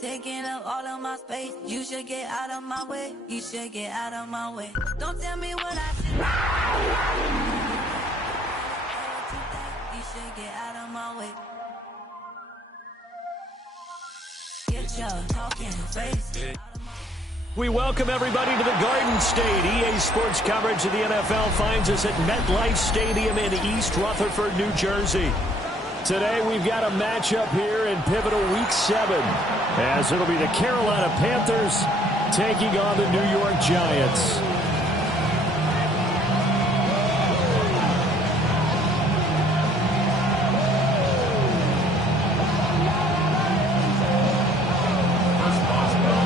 taking up all of my space. You should get out of my way. You should get out of my way. Don't tell me what I should do. You should get out of my way. Get your talking face. We welcome everybody to the Garden State. EA Sports coverage of the NFL finds us at MetLife Stadium in East Rutherford, New Jersey. Today we've got a matchup here in pivotal Week 7, as it'll be the Carolina Panthers taking on the New York Giants.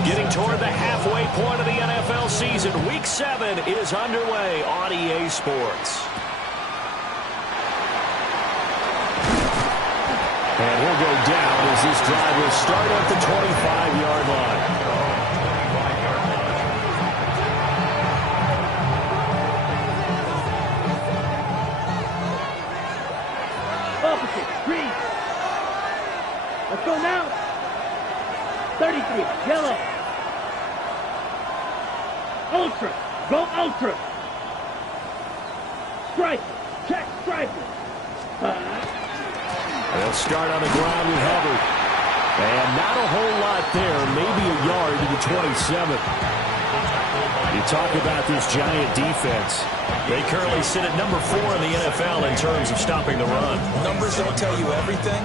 Getting toward the halfway point of the NFL season, Week 7 is underway on EA Sports. And he'll go down as this drive will start at the 25-yard line. Opposite, green. Let's go now. 33, yellow. Ultra, go ultra. Striker, check striker. They'll start on the ground with Hubbard. And not a whole lot there, maybe a yard to the 27. You talk about this Giant defense. They currently sit at number 4 in the NFL in terms of stopping the run. Numbers don't tell you everything,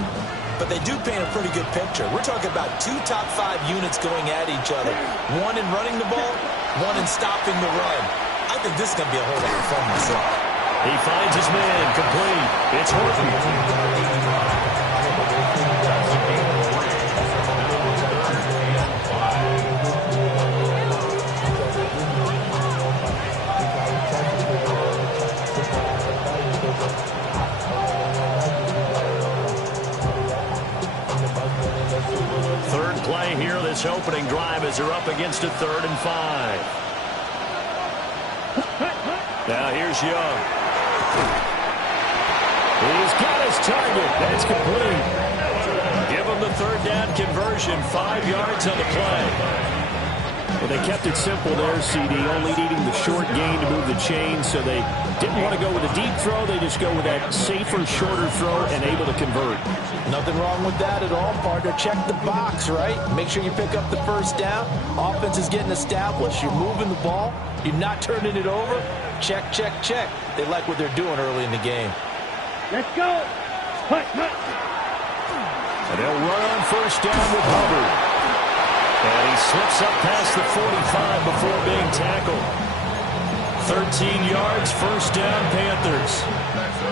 but they do paint a pretty good picture. We're talking about 2 top 5 units going at each other. One in running the ball, one in stopping the run. I think this is going to be a whole lot of fun myself. He finds his man, complete. It's Horton. Third play here, this opening drive as they're up against a 3rd and 5. Now here's Young. He's got his target. That's complete. Give him the 3rd down conversion. 5 yards on the play. Well, they kept it simple there, CD, only needing the short gain to move the chain, so they didn't want to go with a deep throw. They just go with that safer, shorter throw and able to convert. Nothing wrong with that at all, partner. Check the box, right? Make sure you pick up the 1st down. Offense is getting established. You're moving the ball. You're not turning it over. Check, check, check. They like what they're doing early in the game. Let's go. Hut, hut. And they'll run on 1st down with Hubbard. And he slips up past the 45 before being tackled. 13 yards, 1st down, Panthers.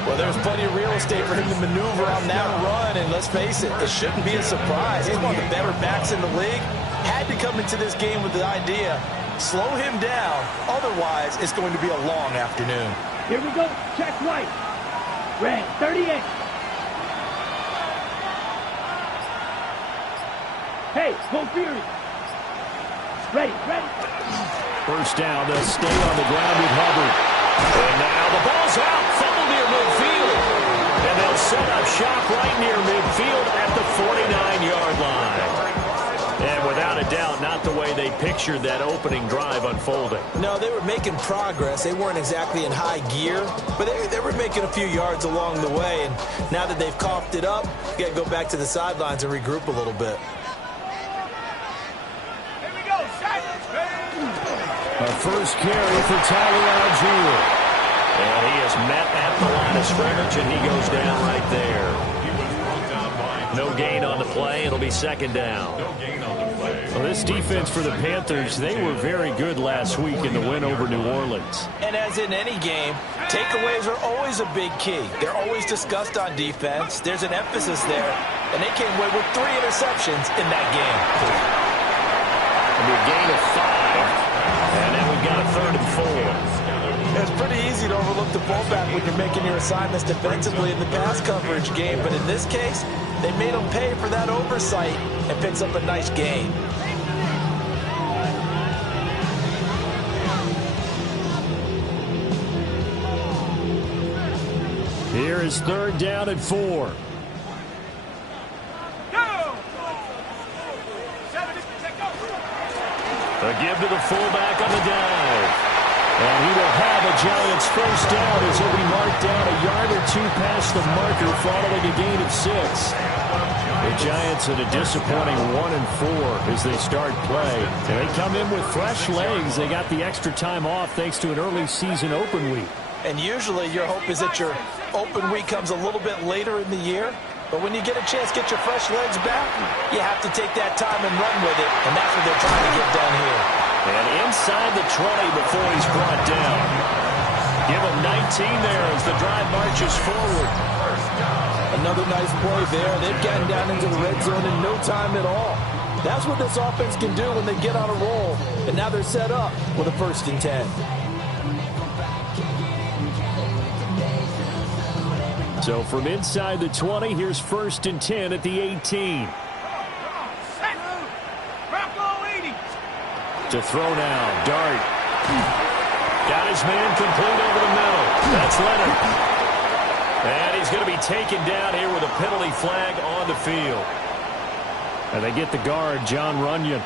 Well, there's plenty of real estate for him to maneuver on that run, and let's face it, it shouldn't be a surprise. He's one of the better backs in the league. Had to come into this game with the idea, slow him down, otherwise it's going to be a long afternoon. Here we go, check right. Red, 38. Hey, go Fury. Ready, ready. 1st down, they'll stay on the ground with Hubbard. And now the ball's out, fumble near midfield. And they'll set up shop right near midfield at the 49-yard line. And without a doubt, not the way they pictured that opening drive unfolding. No, they were making progress. They weren't exactly in high gear, but they were making a few yards along the way. And now that they've coughed it up, you got to go back to the sidelines and regroup a little bit. A 1st carry for Tyler Algier. And he is met at the line of scrimmage, and he goes down right there. No gain on the play. It'll be 2nd down. Well, this defense for the Panthers, they were very good last week in the win over New Orleans. And as in any game, takeaways are always a big key. They're always discussed on defense. There's an emphasis there, and they came away with 3 interceptions in that game. It'll be a gain of 5. And then we've got a 3rd and 4. It's pretty easy to overlook the fullback when you're making your assignments defensively in the pass coverage game, but in this case, they made him pay for that oversight and picks up a nice gain. Here is 3rd down and 4. Go! 7 A give to the fullback on the dive. And he will have a Giants first down as he'll be marked down a yard or two past the marker following a gain of 6. The Giants in a disappointing 1-4 as they start play. And they come in with fresh legs. They got the extra time off thanks to an early season open week. And usually your hope is that your open week comes a little bit later in the year. But when you get a chance to get your fresh legs back, you have to take that time and run with it. And that's what they're trying to get done here. And inside the 20 before he's brought down. Give him 19 there as the drive marches forward. Another nice play there. They've gotten down into the red zone in no time at all. That's what this offense can do when they get on a roll. And now they're set up with a 1st and 10. So from inside the 20, here's 1st and 10 at the 18. To throw now, Dart. Got his man complete over the middle. That's Leonard. And he's going to be taken down here with a penalty flag on the field. And they get the guard, John Runyon.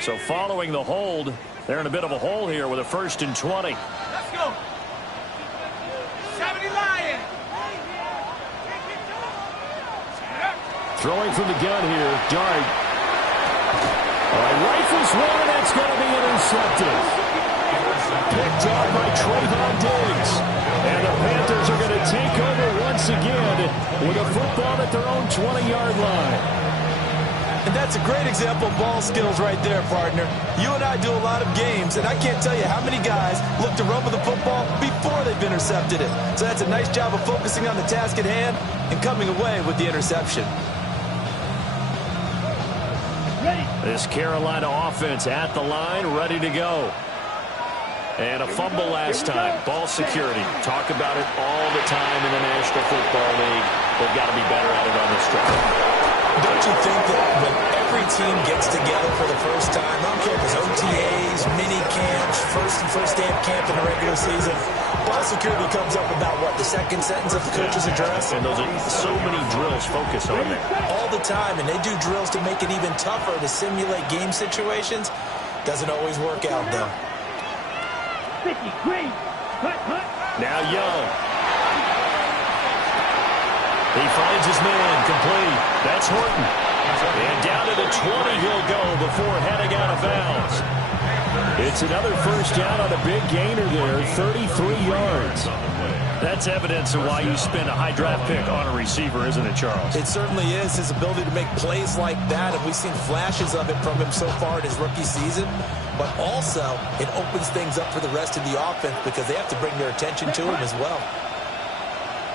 So following the hold, they're in a bit of a hole here with a 1st and 20. Let's go. 70 Lion. Throwing from the gun here, Dart. Rifles one, and that's going to be intercepted. Picked off by Trayvon Diggs. And the Panthers are going to take over once again with a football at their own 20-yard line. And that's a great example of ball skills right there, partner. You and I do a lot of games, and I can't tell you how many guys look to run with the football before they've intercepted it. So that's a nice job of focusing on the task at hand and coming away with the interception. This Carolina offense at the line, ready to go. And a fumble last time. Ball security. Talk about it all the time in the National Football League. They've got to be better at it on this drive. Don't you think that when every team gets together for the first time, I don't care if it's OTAs, mini camps, first day of camp in the regular season, ball security comes up about, what, the second sentence of the coach's address? And those are so many drills focus on that. All the time, and they do drills to make it even tougher to simulate game situations. Doesn't always work out, though. 50, green. Now Young. He finds his man complete. That's Horton. And down to the 20 he'll go before heading out of bounds. It's another first down on a big gainer there, 33 yards. That's evidence of why you spend a high draft pick on a receiver, isn't it, Charles? It certainly is. His ability to make plays like that, and we've seen flashes of it from him so far in his rookie season. But also, it opens things up for the rest of the offense because they have to bring their attention to him as well.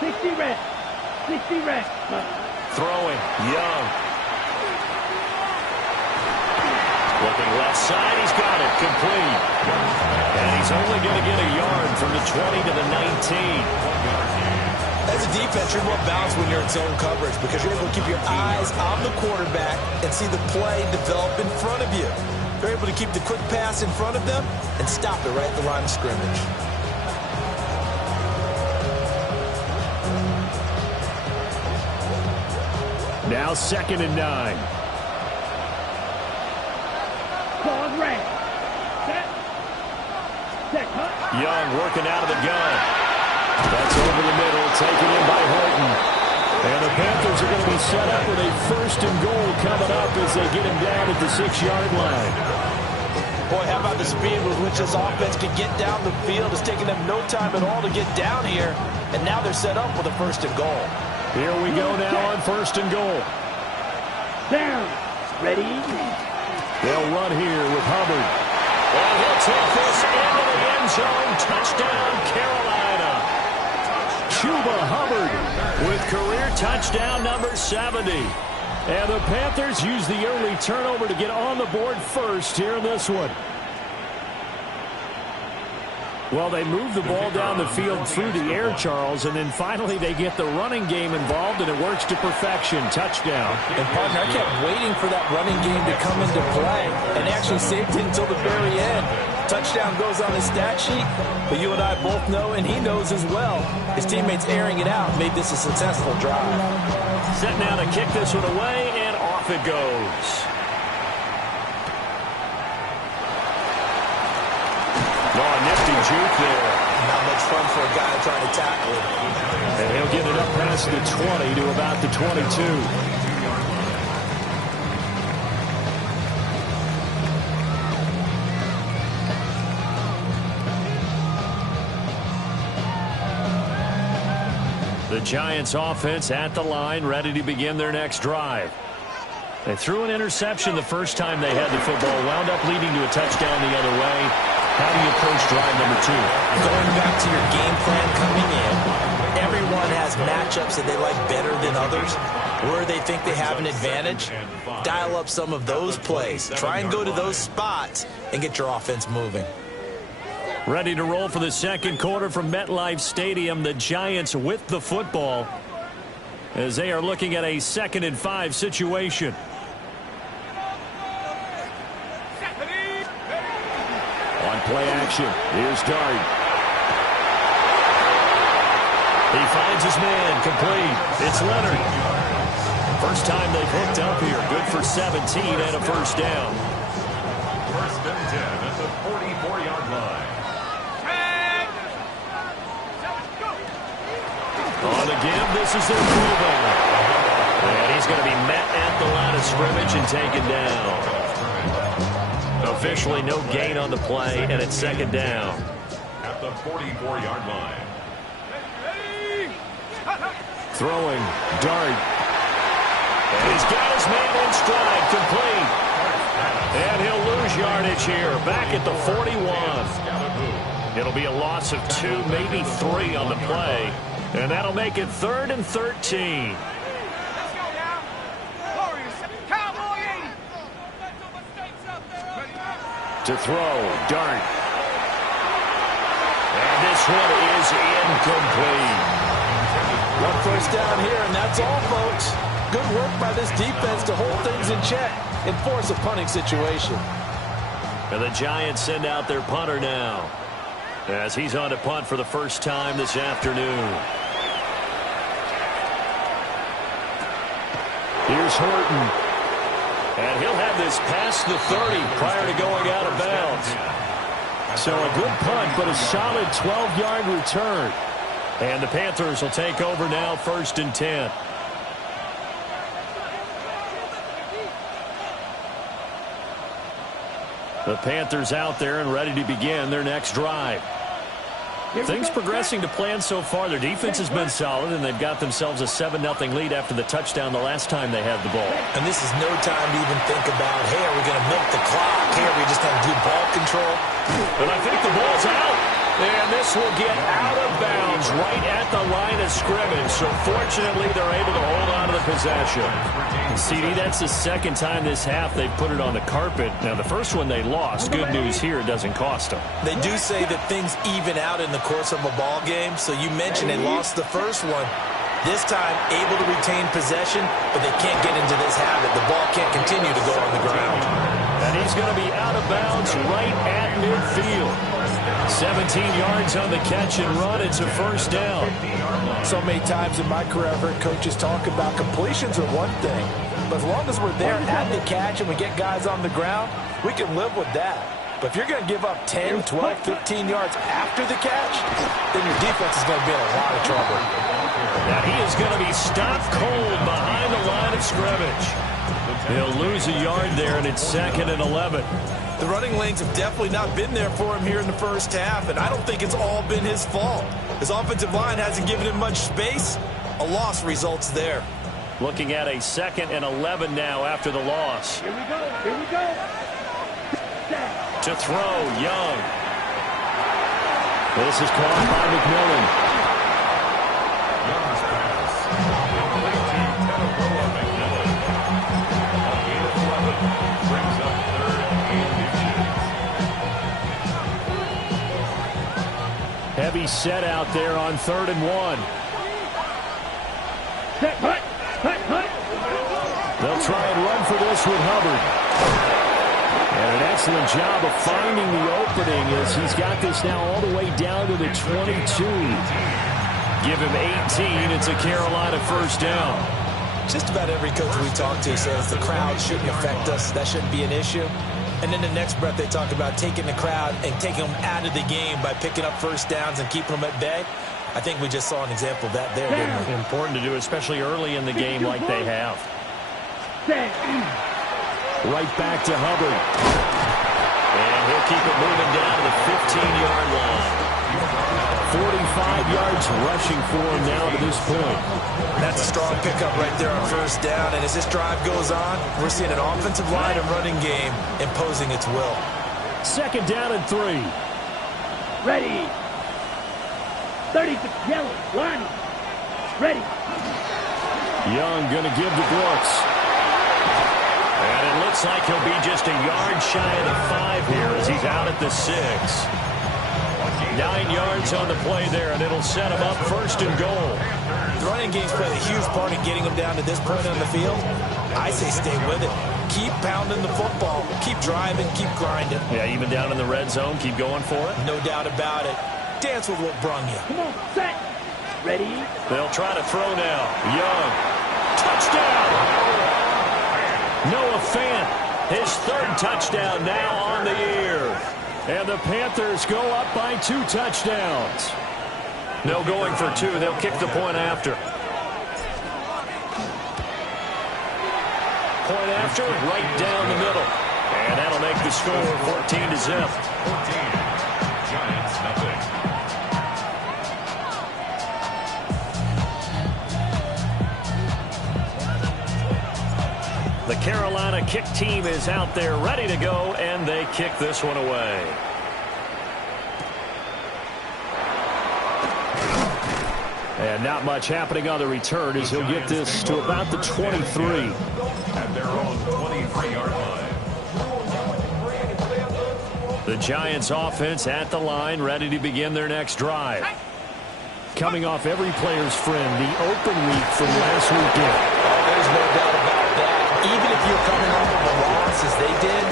60 red. 60 red. Throwing, Young. Looking left side, he's got it, complete. And he's only going to get a yard from the 20 to the 19. As a defense, you're more balanced when you're in zone coverage because you're able to keep your eyes on the quarterback and see the play develop in front of you. You're able to keep the quick pass in front of them and stop it right at the line of scrimmage. Now 2nd and 9. Call red. Set, Young working out of the gun. That's over the middle, taken in by Horton. And the Panthers are going to be set up with a 1st and goal coming up as they get him down at the 6-yard line. Boy, how about the speed with which this offense can get down the field? It's taking them no time at all to get down here. And now they're set up with a 1st and goal. Here we go now on 1st and goal. down. Ready? They'll run here with Hubbard. And he'll take this into the end zone. Touchdown, Carolina. Chuba Hubbard with career touchdown number 70. And the Panthers use the early turnover to get on the board first here in this one. Well, they move the ball down the field through the air, Charles, and then finally they get the running game involved, and it works to perfection. Touchdown. And, partner, I kept waiting for that running game to come into play and actually saved it until the very end. Touchdown goes on his stat sheet, but you and I both know, and he knows as well, his teammates airing it out made this a successful drive. Set now to kick this one away, and off it goes. Oh, nifty juke there. Not much fun for a guy trying to tackle him. And he'll get it up past the 20 to about the 22. The Giants offense at the line, ready to begin their next drive. They threw an interception the first time they had the football, wound up leading to a touchdown the other way. How do you approach drive number 2? Going back to your game plan coming in, everyone has matchups that they like better than others, where they think they have an advantage. Dial up some of those plays. Try and go to those spots and get your offense moving. Ready to roll for the second quarter from MetLife Stadium. The Giants with the football as they are looking at a 2nd and 5 situation. On play action, here's Dart. He finds his man, complete. It's Leonard. First time they've hooked up here. Good for 17 and a first down. First and 10 at the 44-yard line. On the give, this is their fullback. And he's going to be met at the line of scrimmage and taken down. Officially no gain on the play, and it's 2nd down. At the 44-yard line. Throwing, Dart. And he's got his man in stride, complete. And he'll lose yardage here, back at the 41. It'll be a loss of 2, maybe 3 on the play. And that'll make it 3rd and 13. To throw, Dart. And this one is incomplete. One first down here, and that's all, folks. Good work by this defense to hold things in check and force a punting situation. And the Giants send out their punter now, as he's on to punt for the first time this afternoon. Here's Horton. And he'll have this past the 30 prior to going out of bounds. So a good punt, but a solid 12-yard return. And the Panthers will take over now, 1st and 10. The Panthers out there and ready to begin their next drive. Things progressing to plan so far. Their defense has been solid, and they've got themselves a 7-0 lead after the touchdown the last time they had the ball. And this is no time to even think about, hey, are we going to milk the clock? Hey, are we just have good ball control? But I think the ball's out. And this will get out of bounds right at the line of scrimmage. So fortunately, they're able to hold on to the possession. CD, that's the 2nd time this half they've put it on the carpet. Now, the first one they lost. Good news here, it doesn't cost them. They do say that things even out in the course of a ball game. So you mentioned they lost the first one. This time, able to retain possession, but they can't get into this habit. The ball can't continue to go on the ground. And he's going to be out of bounds right at midfield. 17 yards on the catch and run. It's a first down. So many times in my career, I've heard coaches talk about completions are one thing. But as long as we're there at the catch and we get guys on the ground, we can live with that. But if you're going to give up 10, 12, 15 yards after the catch, then your defense is going to be in a lot of trouble. Now he is going to be stopped cold behind the line of scrimmage. He'll lose a yard there, and it's 2nd and 11. The running lanes have definitely not been there for him here in the first half, and I don't think it's all been his fault. His offensive line hasn't given him much space. A loss results there. Looking at a 2nd and 11 now after the loss. Here we go. Here we go. To throw, Young. This is caught by McMillan. Young's pass. Complete to Tagovailoa McMillan. On gain of 11. Brings up 3rd and inches. Heavy set out there on 3rd and 1. Set, hut, hut, hut. They'll try and run for this with Hubbard. And an excellent job of finding the opening as he's got this now all the way down to the 22. Give him 18. It's a Carolina first down. Just about every coach we talk to says the crowd shouldn't affect us. That shouldn't be an issue. And then the next breath they talk about taking the crowd and taking them out of the game by picking up first downs and keeping them at bay. I think we just saw an example of that there, didn't we? Important to do, especially early in the game like they have. Right back to Hubbard. And he'll keep it moving down to the 15-yard line. 45 yards rushing for him now to this point. That's a strong pickup right there on first down. And as this drive goes on, we're seeing an offensive line and running game imposing its will. Second down and 3. Ready. 36 yellow. Line. Ready. Young going to give to Brooks. And it looks like he'll be just a yard shy of the 5 here as he's out at the 6. 9 yards on the play there, and it'll set him up first and goal. The running game's played a huge part in getting him down to this point on the field. I say stay with it. Keep pounding the football. Keep driving. Keep grinding. Yeah, even down in the red zone, keep going for it. No doubt about it. Dance with what brung you. Come on, set. Ready. They'll try to throw now. Young. Touchdown! Noah Fant, his 3rd touchdown now on the year. And the Panthers go up by 2 touchdowns. No going for 2. They'll kick the point after. Point after, right down the middle. And that'll make the score 14-0. 14. Giants, nothing. The Carolina kick team is out there ready to go, and they kick this one away. And not much happening on the return as he'll get this to about the 23. At their own 23-yard line. The Giants offense at the line, ready to begin their next drive. Coming off every player's friend, the open week from last weekend. Oh, there's no doubt about that. Even if you're coming off of a loss as they did,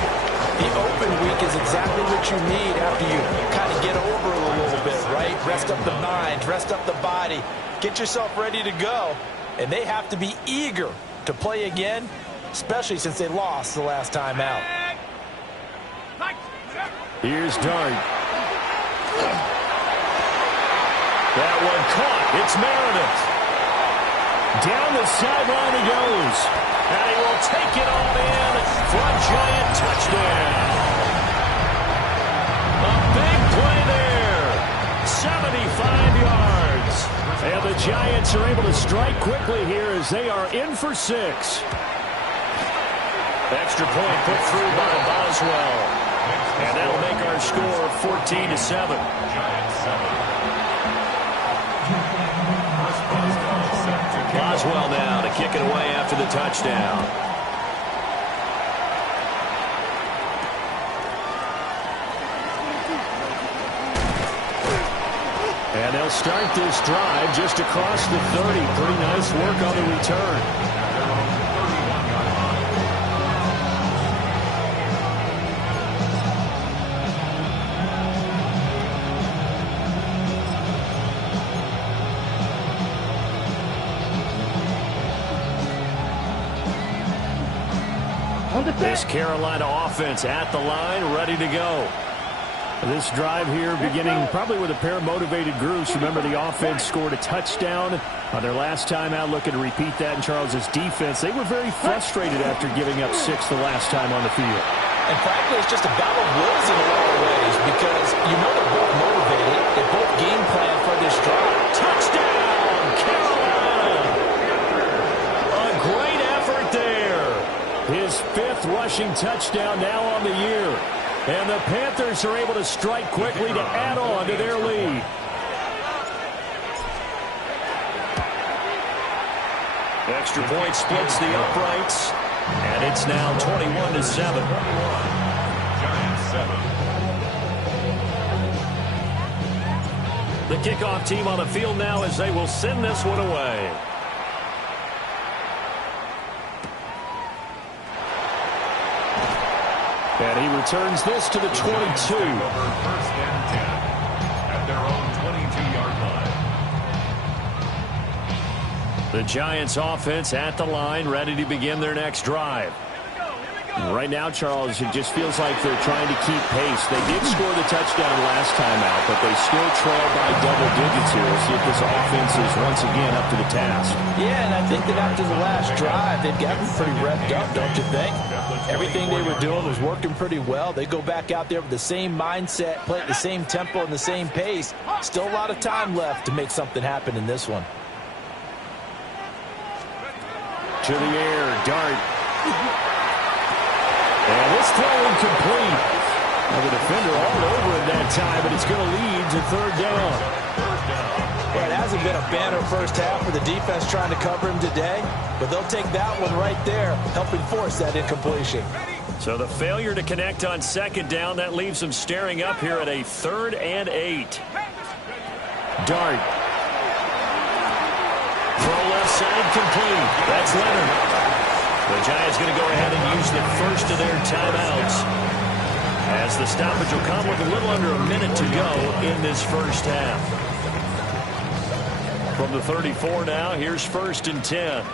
the open week is exactly what you need after you kind of get over it a little bit, right? Rest up the mind, rest up the body, get yourself ready to go. And they have to be eager to play again, especially since they lost the last time out. Here's Dart. That one caught. It's Meredith. Down the sideline he goes. And he will take it all in for a Giant touchdown. A big play there. 75 yards. And the Giants are able to strike quickly here as they are in for 6. Extra point put through by Boswell. And that'll make our score 14-7. Giants 7. Boswell now to kick it away after the touchdown. And they'll start this drive just across the 30. Pretty nice work on the return. This Carolina offense at the line, ready to go. This drive here beginning probably with a pair of motivated groups. Remember, the offense scored a touchdown on their last time out. Looking to repeat that in Charles's defense. They were very frustrated after giving up 6 the last time on the field. And frankly, it's just a battle of wills in a lot of ways because you know they're both motivated. They both game plan for this drive. Touchdown, Carolina! A great effort there. His 5th rushing touchdown now on the year. And the Panthers are able to strike quickly to add on to their lead. Extra point splits the uprights. And it's now 21-7. Giants 7. The kickoff team on the field now as they will send this one away. And he returns this to the 22. First and 10 at their own 22-yard line. The Giants offense at the line, ready to begin their next drive. Right now, Charles, it just feels like they're trying to keep pace. They did score the touchdown last time out, but they still trail by double digits here. We'll see if this offense is once again up to the task. Yeah, and I think that after the last drive, they've gotten pretty revved up, don't you think? Everything they were doing was working pretty well. They go back out there with the same mindset, play at the same tempo and the same pace. Still a lot of time left to make something happen in this one. To the air, Dart. And this throw incomplete. Now the defender all over it that time, but it's going to lead to third down. Well, it hasn't been a banner first half for the defense trying to cover him today, but they'll take that one right there, helping force that incompletion. So the failure to connect on second down, that leaves them staring up here at a 3rd and 8. Dart. Throw left side complete. That's Leonard. The Giants going to go ahead and use the first of their timeouts, as the stoppage will come with a little under a minute to go in this first half. From the 34 now, here's 1st and 10.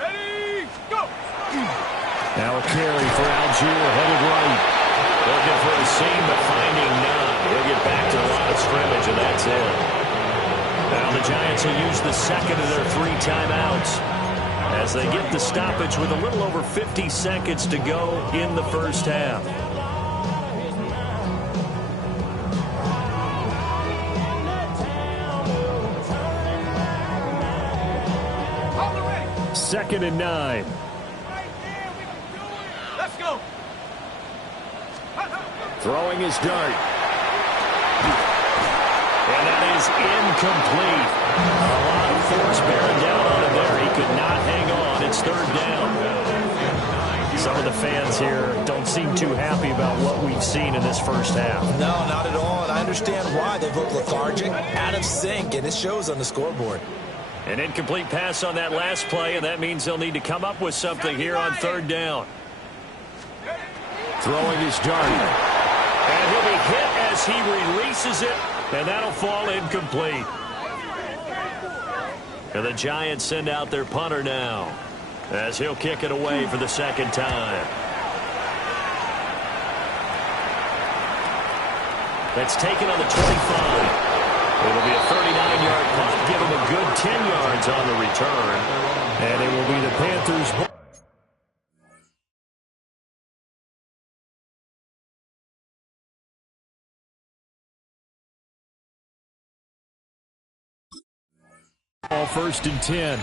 Ready, go! Now a carry for Algier, headed right. Looking for a seam, but finding none. He'll get back to the line of scrimmage, and that's it. Now the Giants will use the second of their 3 timeouts as they get the stoppage with a little over 50 seconds to go in the first half. Second and 9. Let's go! Throwing his Dart. And that is incomplete. A lot of force bearing down on him there. He could not hang on. It's 3rd down. Some of the fans here don't seem too happy about what we've seen in this first half. No, not at all, and I understand why. They've looked lethargic, out of sync, and it shows on the scoreboard. An incomplete pass on that last play, and that means they'll need to come up with something here on 3rd down. Throwing his Dart. And he'll be hit as he releases it, and that'll fall incomplete. And the Giants send out their punter now, as he'll kick it away for the second time. That's taken on the 25. It'll be a 39-yard punt, give him a good 10 yards on the return. And it will be the Panthers' ball. 1st and 10.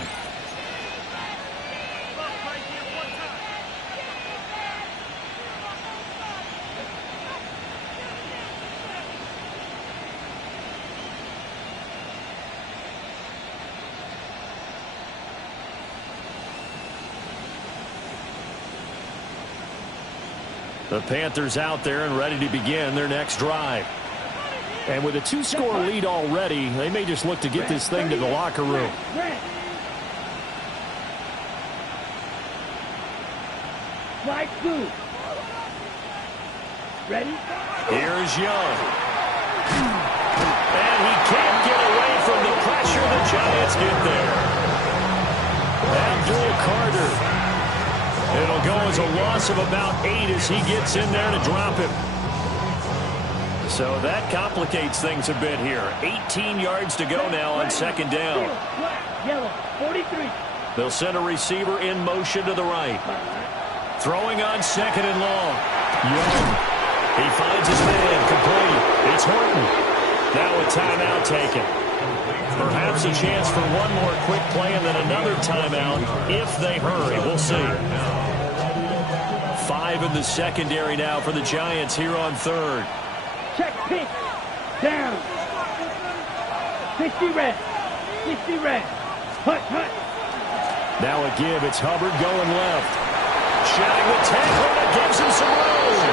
The Panthers out there and ready to begin their next drive. And with a 2-score lead already, they may just look to get this thing to the locker room. Slide 2. Ready? Here's Young. And he can't get away from the pressure. The Giants get there. Abdul Carter. It'll go as a loss of about 8 as he gets in there to drop him. So that complicates things a bit here. 18 yards to go now on 2nd down. Yellow, 43. They'll send a receiver in motion to the right. Throwing on 2nd and long. Young. He finds his man. Complete. It's Horton. Now a timeout taken. Perhaps a chance for one more quick play and then another timeout if they hurry. We'll see. 5 in the secondary now for the Giants here on 3rd. Check pitch. Down. 60 red. 60 red. Hut, hut. Now a give. It's Hubbard going left. Shedding the tackle, and it gives him some room.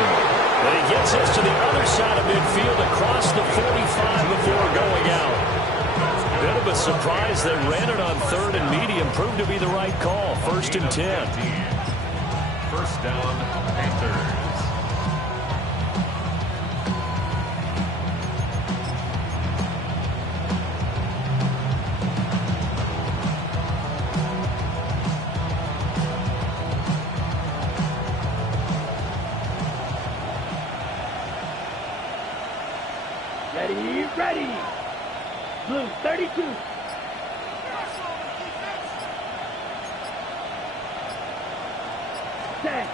And he gets us to the other side of midfield across the 45 before going out. Bit of a surprise. They ran it on 3rd and medium. Proved to be the right call. 1st and 10. First down, Panthers. Ready. Blue 32. Set.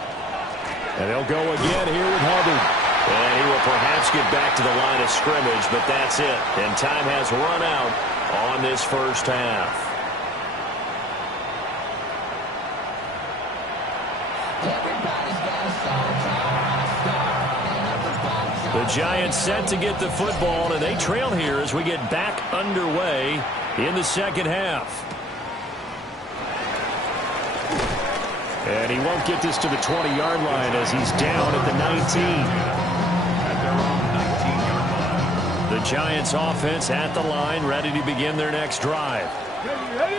And they'll go again here with Hubbard. And he will perhaps get back to the line of scrimmage, but that's it. And time has run out on this first half. The Giants set to get the football, and they trail here as we get back underway in the second half. And he won't get this to the 20-yard line as he's down at the 19. At their own 19-yard line. The Giants offense at the line, ready to begin their next drive.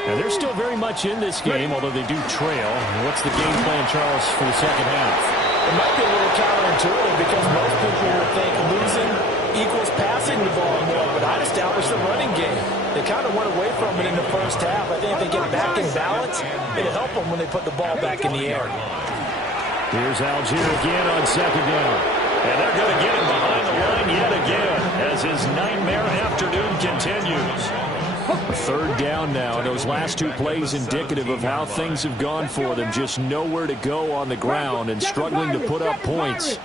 And they're still very much in this game, although they do trail. What's the game plan, Charles, for the second half? It might be a little counterintuitive because most people would think losing equals passing the ball more, but I'd establish the running game. They kind of went away from it in the first half. I think if they get back in balance, it'll help them when they put the ball back in the air. Here's Algier again on second down. And they're going to get him behind the line yet again as his nightmare afternoon continues. Third down now. Those last two plays indicative of how things have gone for them. Just nowhere to go on the ground and struggling to put up points.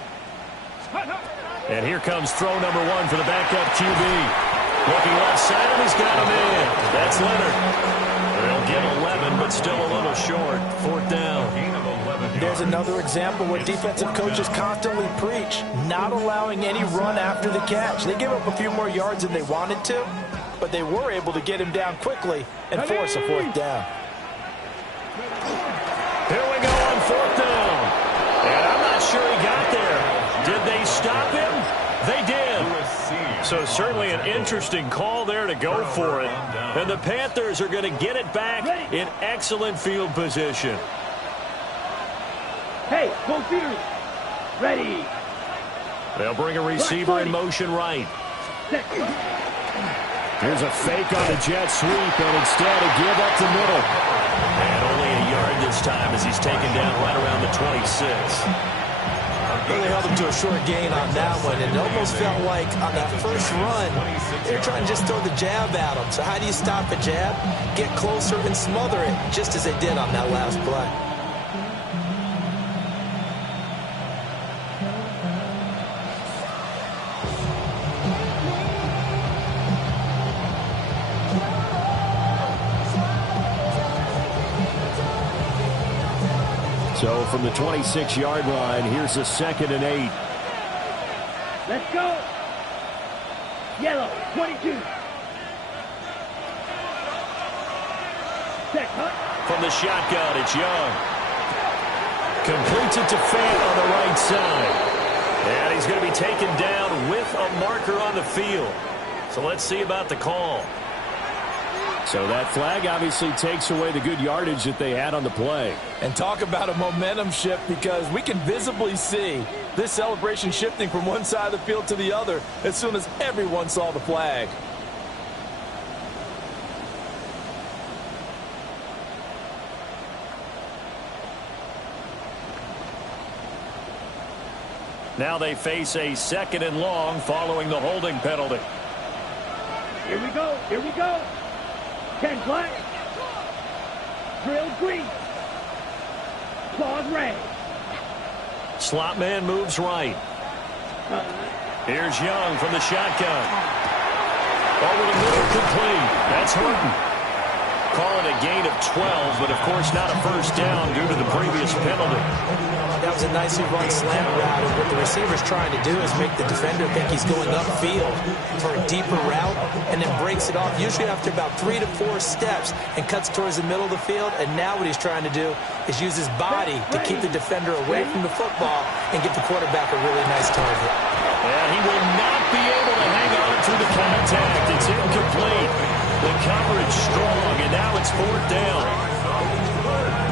And here comes throw number one for the backup QB. Looking left side, and he's got him in. That's Leonard. They'll get 11, but still a little short. Fourth down. There's another example where defensive coaches constantly preach, not allowing any run after the catch. They give up a few more yards than they wanted to, but they were able to get him down quickly and force a fourth down. Here we go on fourth down. And I'm not sure he got there. Did they stop him? They did. So certainly an interesting call there to go for it. And the Panthers are going to get it back in excellent field position. Hey, go Fears. Ready. They'll bring a receiver in motion right. Here's a fake on a jet sweep, and instead a give up the middle. And only a yard this time as he's taken down right around the 26. Really held him to a short gain on that one, and it almost felt like on that first run, they were trying to just throw the jab at him. So how do you stop a jab? Get closer and smother it, just as they did on that last play. So from the 26-yard line, here's a 2nd and 8. Let's go. Yellow, 22. Check, huh? From the shotgun, it's Young. Completes it to Fant on the right side. And he's going to be taken down with a marker on the field. So let's see about the call. So that flag obviously takes away the good yardage that they had on the play. And talk about a momentum shift, because we can visibly see this celebration shifting from one side of the field to the other as soon as everyone saw the flag. Now they face a 2nd and long following the holding penalty. Here we go. Here we go. 10 black. Drill green. Claws red. Slot man moves right. Here's Young from the shotgun. Over the middle, complete. That's Horton. Call it a gain of 12, but of course not a first down due to the previous penalty. That was a nicely run slant route, and what the receiver's trying to do is make the defender think he's going upfield for a deeper route, and then breaks it off, usually after about 3 to 4 steps, and cuts towards the middle of the field. And now what he's trying to do is use his body to keep the defender away from the football and give the quarterback a really nice target. And he will not be able to hang on through the contact. It's incomplete. The coverage strong, and now it's fourth down.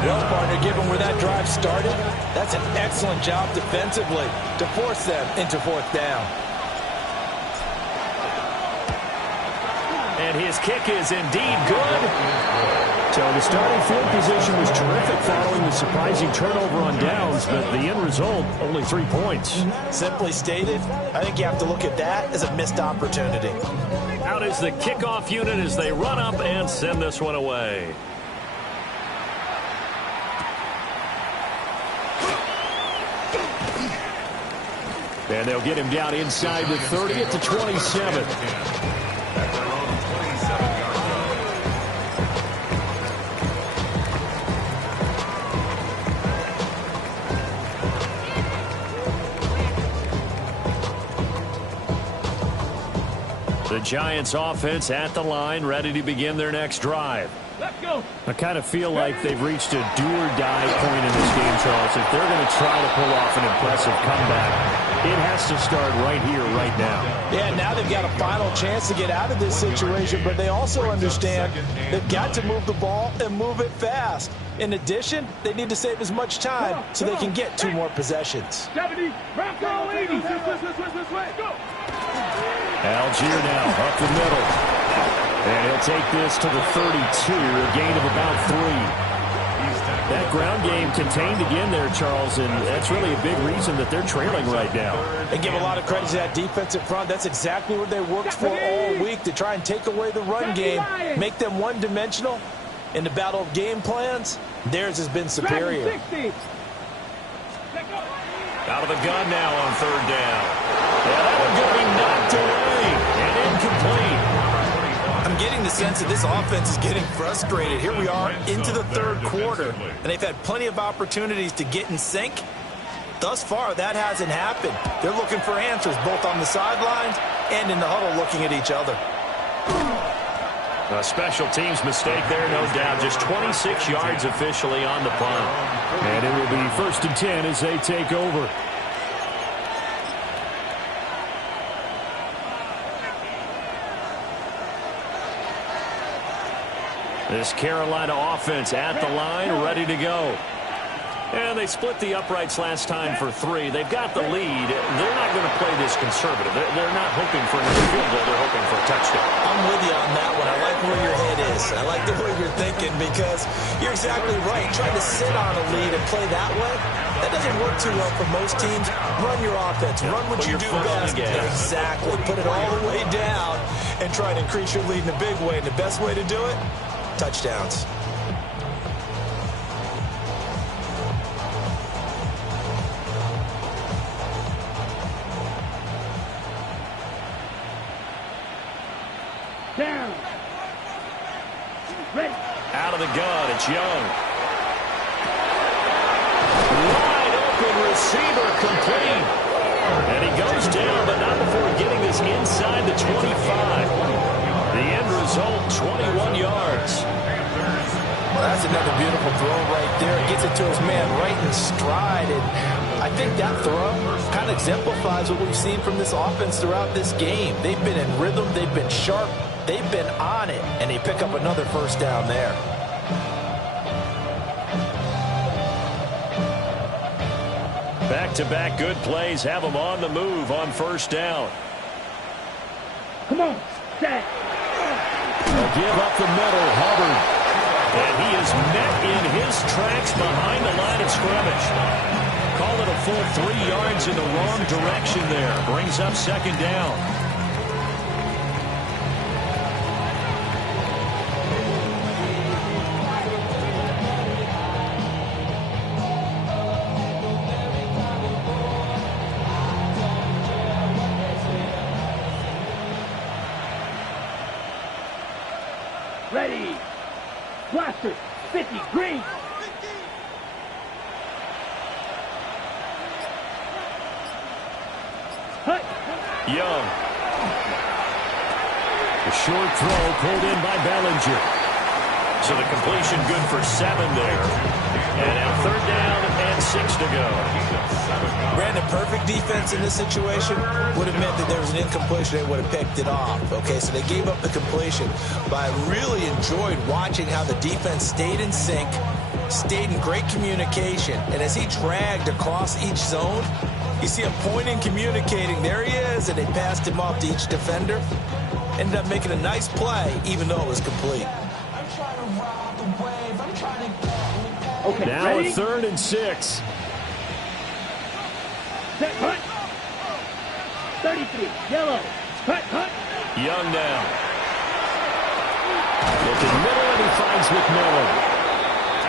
Well, partner, given where that drive started, that's an excellent job defensively to force them into fourth down. And his kick is indeed good. So the starting field position was terrific following the surprising turnover on downs, but the end result, only 3 points. Simply stated, I think you have to look at that as a missed opportunity. Out is the kickoff unit as they run up and send this one away. And they'll get him down inside the 30 at the 27. The Giants offense at the line, ready to begin their next drive. Let's go. I kind of feel like they've reached a do-or-die point in this game, Charles. If they're going to try to pull off an impressive comeback, it has to start right here, right now. Yeah, now they've got a final chance to get out of this situation, but they also understand they've got to move the ball and move it fast. In addition, they need to save as much time so they can get 2 more possessions. 70, Bronco 80. This way, go. Algier now up the middle. And he'll take this to the 32, a gain of about 3. That ground game contained again there, Charles, and that's really a big reason that they're trailing right now. They give a lot of credit to that defensive front. That's exactly what they worked for all week, to try and take away the run game, make them one-dimensional. In the battle of game plans, theirs has been superior. Out of the gun now on 3rd down. Yeah, that one's going to be knocked away and incomplete. I'm getting the sense that this offense is getting frustrated. Here we are into the 3rd quarter, and they've had plenty of opportunities to get in sync. Thus far, that hasn't happened. They're looking for answers both on the sidelines and in the huddle looking at each other. A special teams mistake there, no doubt. Just 26 yards officially on the punt. And it will be 1st and 10 as they take over. This Carolina offense at the line, ready to go. And they split the uprights last time for 3. They've got the lead. They're not going to play this conservative. They're not hoping for another field goal. They're hoping for a touchdown. I'm with you on that one. I like where your head is. I like the way you're thinking, because you're exactly right. Trying to sit on a lead and play that way, that doesn't work too well for most teams. Run your offense. Run what you do best. Exactly. Put it all the way down and try to increase your lead in a big way. And the best way to do it, touchdowns. Down. Ready. Out of the gun, it's Young. Wide open receiver, complete. And he goes down, but not before getting this inside the 25. The end result, 21 yards. Well, that's another beautiful throw right there. Gets it to his man right in stride. And I think that throw kind of exemplifies what we've seen from this offense throughout this game. They've been in rhythm. They've been sharp. They've been on it. And they pick up another 1st down there. Back-to-back good plays have them on the move on 1st down. Come on, set. They'll give up the middle, Hubbard. And he is met in his tracks behind the line of scrimmage. Call it a full 3 yards in the wrong direction there. Brings up 2nd down. Ready. Blaster. 50. Green. Hut. Young. The short throw pulled in by Bellinger. So the completion good for 7 there. And now 3rd down and 6 to go. Brandon, perfect defense in this situation would have meant that there was an incompletion. They would have picked it off. Okay, so they gave up the completion. But I really enjoyed watching how the defense stayed in sync, stayed in great communication. And as he dragged across each zone, you see him pointing, communicating. There he is, and they passed him off to each defender. Ended up making a nice play, even though it was complete. Okay, now ready? a 3rd and 6. Set, hunt. 33, yellow. Hunt, hunt. Young now. Looking middle, and he finds McMillan.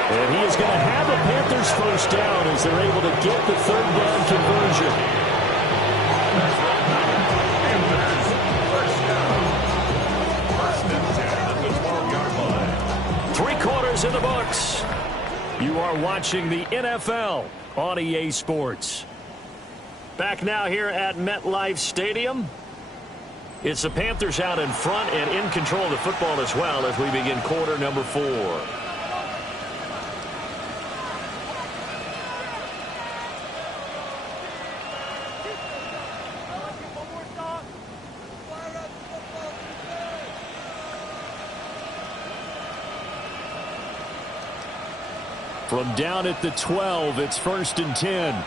And he is going to have the Panthers first down as they're able to get the 3rd down conversion. Three-quarters in the books. You are watching the NFL on EA Sports. Back now here at MetLife Stadium. It's the Panthers out in front and in control of the football as well as we begin quarter number 4. From down at the 12, it's 1st and 10.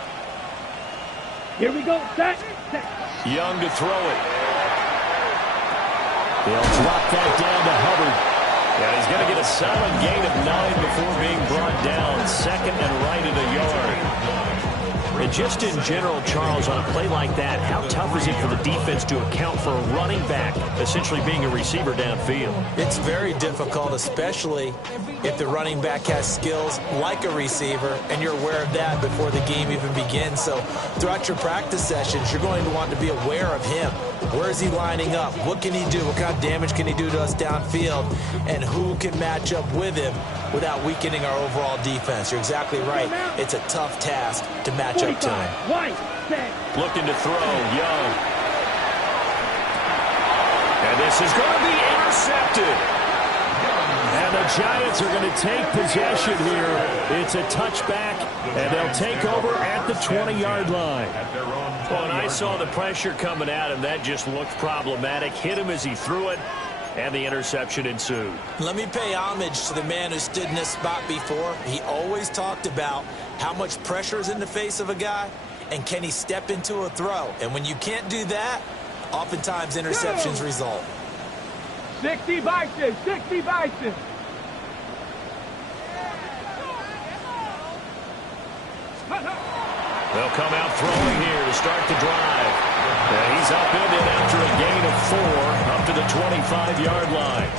Here we go. Set, set. Young to throw it. They'll drop that down to Hubbard. And he's going to get a solid gain of 9 before being brought down. 2nd and right at a yard. And just in general, Charles, on a play like that, how tough is it for the defense to account for a running back essentially being a receiver downfield? It's very difficult, especially if the running back has skills like a receiver, and you're aware of that before the game even begins. So throughout your practice sessions, you're going to want to be aware of him. Where is he lining up? What can he do? What kind of damage can he do to us downfield? And who can match up with him without weakening our overall defense? You're exactly right. It's a tough task to match up to him. White, set. Looking to throw, Young. And this is going to be intercepted. And the Giants are going to take possession here. It's a touchback, and they'll take over at the 20-yard line. Well, and I saw the pressure coming at him. That just looked problematic. Hit him as he threw it, and the interception ensued. Let me pay homage to the man who stood in this spot before. He always talked about how much pressure is in the face of a guy, and can he step into a throw. And when you can't do that, oftentimes interceptions result. 60 Bison, 60 Bison. They'll come out throwing here to start the drive. And he's upended after a gain of 4 up to the 25-yard line.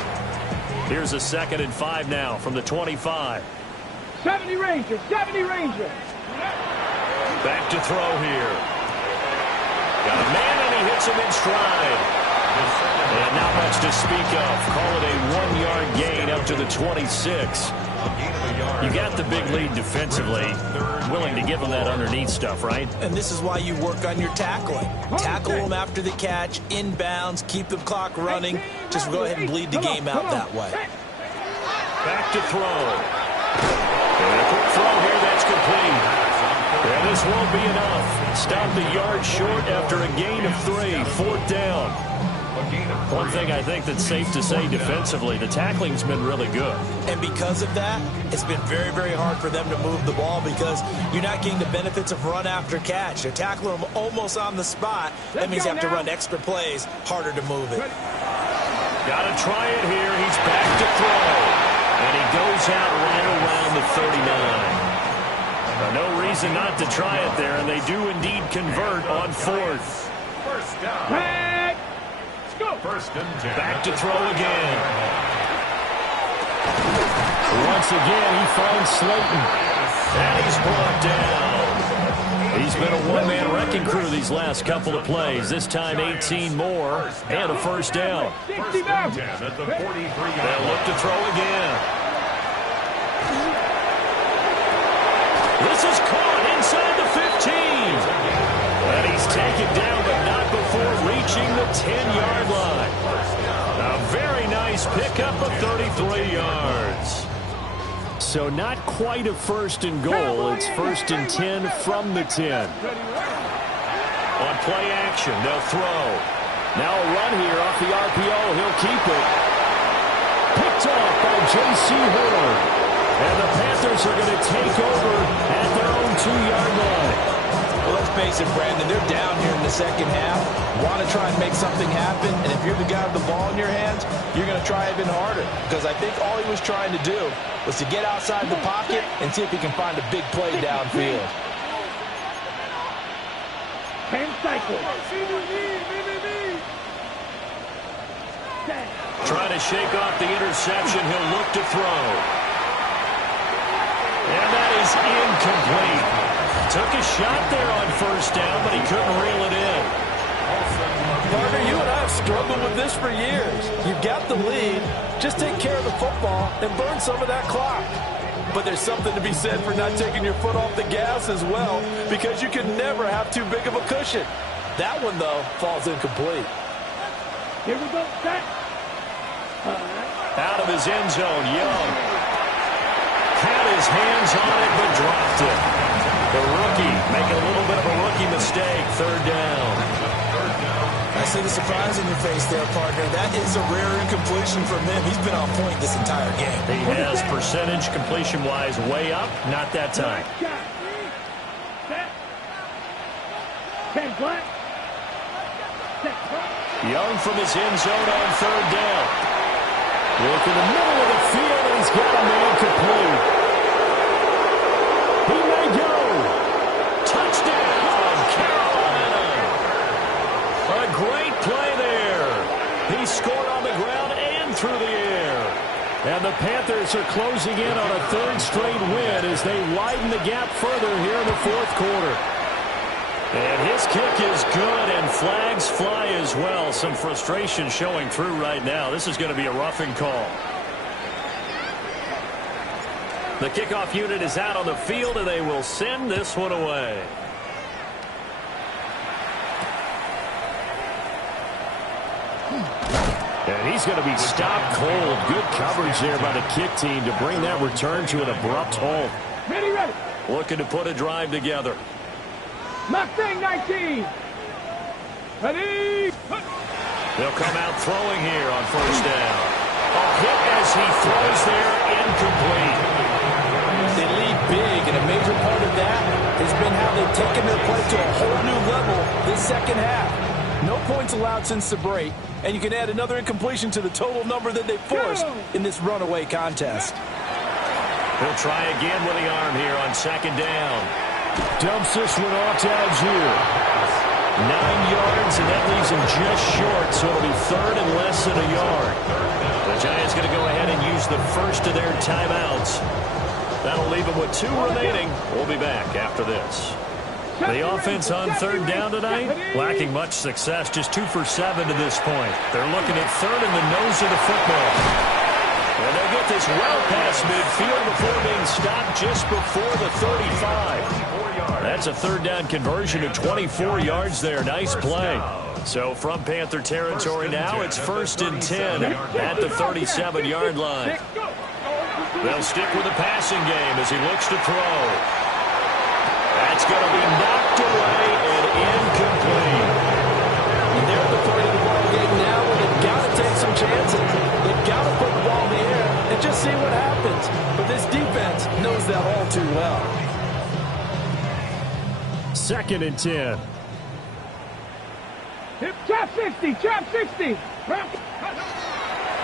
Here's a 2nd and 5 now from the 25. 70 Rangers, 70 Rangers. Back to throw here. Got a man, and he hits him in stride. And not much to speak of. Call it a 1-yard gain up to the 26. You got the big lead defensively. Willing to give them that underneath stuff, right? And this is why you work on your tackling. Tackle them after the catch, inbounds, keep the clock running. Just go ahead and bleed the game out that way. Back to throw. And a quick throw here, that's complete. And this won't be enough. Stop the yard short after a gain of 3. 4th down. One thing I think that's safe to say defensively, the tackling's been really good. And because of that, it's been very, very hard for them to move the ball because you're not getting the benefits of run after catch. They're tackling them almost on the spot. That means you have to run extra plays, harder to move it. Got to try it here. He's back to throw. And he goes out right around the 39. No reason not to try it there, and they do indeed convert on 4th. First down. First and 10. Back to throw again. Once again, he finds Slayton. And he's brought down. He's been a one-man wrecking crew these last couple of plays. This time 18 more and a first down. First and 10 at the 43. They'll look to throw again. This is caught inside the 15. And he's taken down, but not before reaching the 10-yard line. A very nice pickup of 33 yards. So not quite a 1st and goal. It's 1st and 10 from the 10. On play action, they'll throw. Now a run here off the RPO. He'll keep it. Picked off by J.C. Horn. And the Panthers are going to take over at their own 2-yard line. Well, let's face it, Brandon, they're down here in the second half. Want to try and make something happen, and if you're the guy with the ball in your hands, you're going to try even harder. Because I think all he was trying to do was to get outside the pocket and see if he can find a big play downfield. 10 cycles. Trying to shake off the interception. He'll look to throw. And that is incomplete. Took a shot there on first down, but he couldn't reel it in. Partner, you and I have struggled with this for years. You've got the lead. Just take care of the football and burn some of that clock. But there's something to be said for not taking your foot off the gas as well, because you can never have too big of a cushion. That one, though, falls incomplete. Here we go, set. Out of his end zone, Young. Had his hands on it, but dropped it. The rookie making a little bit of a rookie mistake. Third down. I see the surprise in your face there, partner. That is a rare incompletion from him. He's been on point this entire game. He has percentage completion-wise way up. Not that time. Set. 10 black. Set. Young from his end zone on third down. Look in the middle of the field, and he's got a man complete. He may go. Touchdown, Carolina. A great play there. He scored on the ground and through the air. And the Panthers are closing in on a third straight win as they widen the gap further here in the fourth quarter. And his kick is good, and flags fly as well. Some frustration showing through right now. This is going to be a roughing call. The kickoff unit is out on the field, and they will send this one away. And he's going to be stopped cold. Good coverage there by the kick team to bring that return to an abrupt halt. Ready, ready. Looking to put a drive together. Mustang 19. Ready. They'll come out throwing here on first down. A hit as he throws there, incomplete. They lead big, and a major part of that has been how they've taken their play to a whole new level this second half. No points allowed since the break, and you can add another incompletion to the total number that they forced in this runaway contest. He'll try again with the arm here on second down. Dumps this one off to Algier. 9 yards, and that leaves him just short, so it'll be third and less than a yard. The Giants going to go ahead and use the first of their timeouts. That'll leave them with 2 remaining. We'll be back after this. The offense on third down tonight, lacking much success, just 2 for 7 to this point. They're looking at third in the nose of the football. And they'll get this well past midfield before being stopped just before the 35. That's a third down conversion of 24 yards there. Nice play. So from Panther territory now, it's first and 10 at the 37-yard line. They'll stick with the passing game as he looks to throw. That's going to be knocked away and incomplete. And they're at the point of the ball game now where they've got to take some chances. They've got to put the ball in the air and just see what happens. But this defense knows that all too well. Second and 10. Trap 60, trap 60.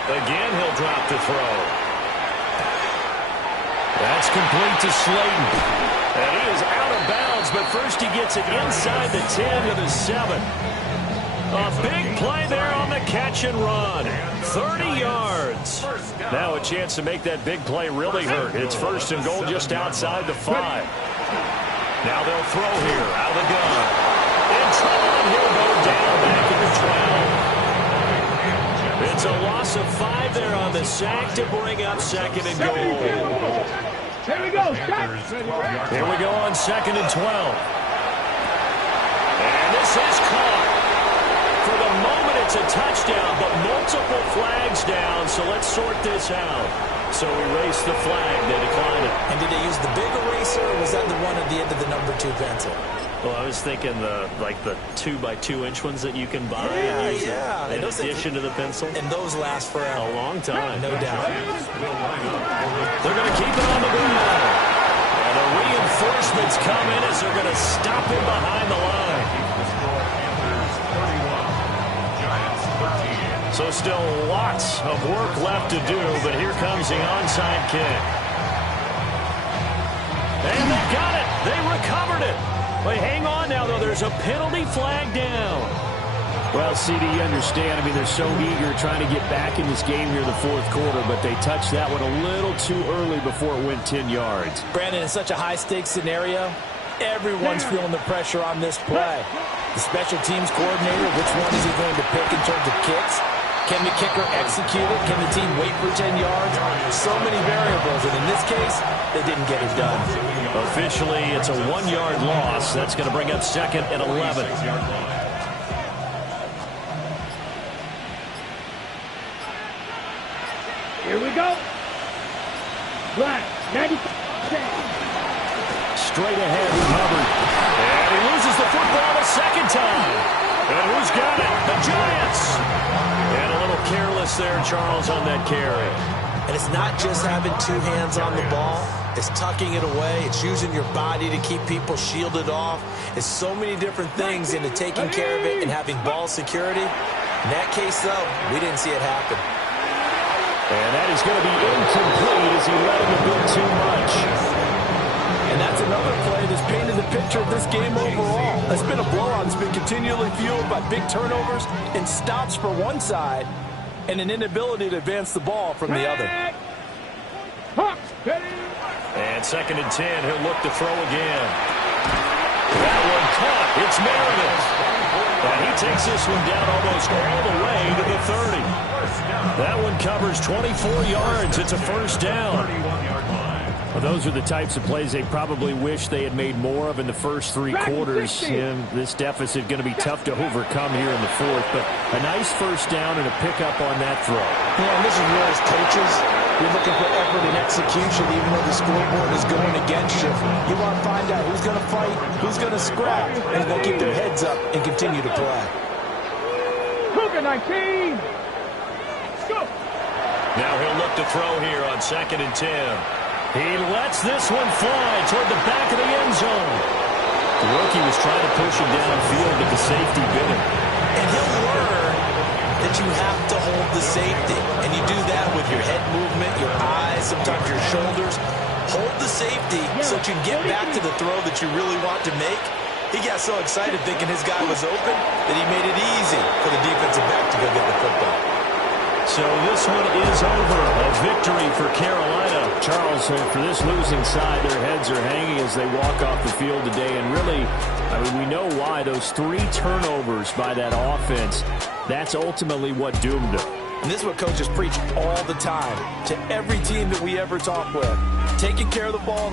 Again, he'll drop to throw. That's complete to Slayton. And he is out of bounds, but first he gets it inside the 10 to the 7. A big play there on the catch and run. 30 yards. Now a chance to make that big play really hurt. It's first and goal just outside the 5. Now they'll throw here out of the gun. In trouble, and he'll go down back at the 12. It's a loss of 5 there on the sack to bring up second and goal. Here we go. Here we go on second and 12. And this is caught. For the moment, it's a touchdown, but multiple flags down, so let's sort this out. So erase the flag. They decline it. And did they use the big eraser, or was that the one at the end of the number 2 pencil? Well, I was thinking the 2x2-inch ones that you can buy and use in addition to the pencil. And those last forever. A long time. No doubt. They're going to keep it on the ground. And the reinforcements come in as they're going to stop him behind the line. So still lots of work left to do, but here comes the onside kick. And they got it. They recovered it. But hang on now, though. There's a penalty flag down. Well, CD, you understand. I mean, they're so eager trying to get back in this game here in the fourth quarter, but they touched that one a little too early before it went 10 yards. Brandon, in such a high-stakes scenario, everyone's feeling the pressure on this play. The special teams coordinator, which one is he going to pick in terms of kicks? Can the kicker execute it? Can the team wait for 10 yards? So many variables, and in this case, they didn't get it done. Officially, it's a 1-yard loss. That's going to bring up 2nd and 11. Here we go. Black, 95. Straight ahead, Hubbard. And he loses the football a second time. And who's got it? The Giants. And a little careless there, Charles, on that carry. And it's not just having two hands on the ball. It's tucking it away. It's using your body to keep people shielded off. It's so many different things into taking care of it and having ball security. In that case, though, we didn't see it happen. And that is going to be incomplete as he let him a bit too much. And that's another play that's painted the picture of this game overall. It's been a blowout. It's been continually fueled by big turnovers and stops for one side and an inability to advance the ball from the other. And 2nd and 10, he'll look to throw again. That one caught. It's Meredith. And he takes this one down almost all the way to the 30. That one covers 24 yards. It's a first down. Well, those are the types of plays they probably wish they had made more of in the first 3 quarters. And this deficit going to be tough to overcome here in the fourth. But a nice first down and a pickup on that throw. Yeah, and this is where as coaches, you're looking for effort and execution, even though the scoreboard is going against you. You want to find out who's going to fight, who's going to scrap, and who's going to keep their heads up and continue to play. Cougar 19. Go. Now he'll look to throw here on 2nd and 10. He lets this one fly toward the back of the end zone. The rookie was trying to push him downfield, but the safety bit him. And he'll learn that you have to hold the safety. And you do that with your head movement, your eyes, sometimes your shoulders. Hold the safety so that you can get back to the throw that you really want to make. He got so excited thinking his guy was open that he made it easy for the defensive back to go get the football. So this one is over. A victory for Carolina. Charles, for this losing side, their heads are hanging as they walk off the field today. And really, I mean, we know why. Those 3 turnovers by that offense, that's ultimately what doomed them. And this is what coaches preach all the time to every team that we ever talk with. Taking care of the ball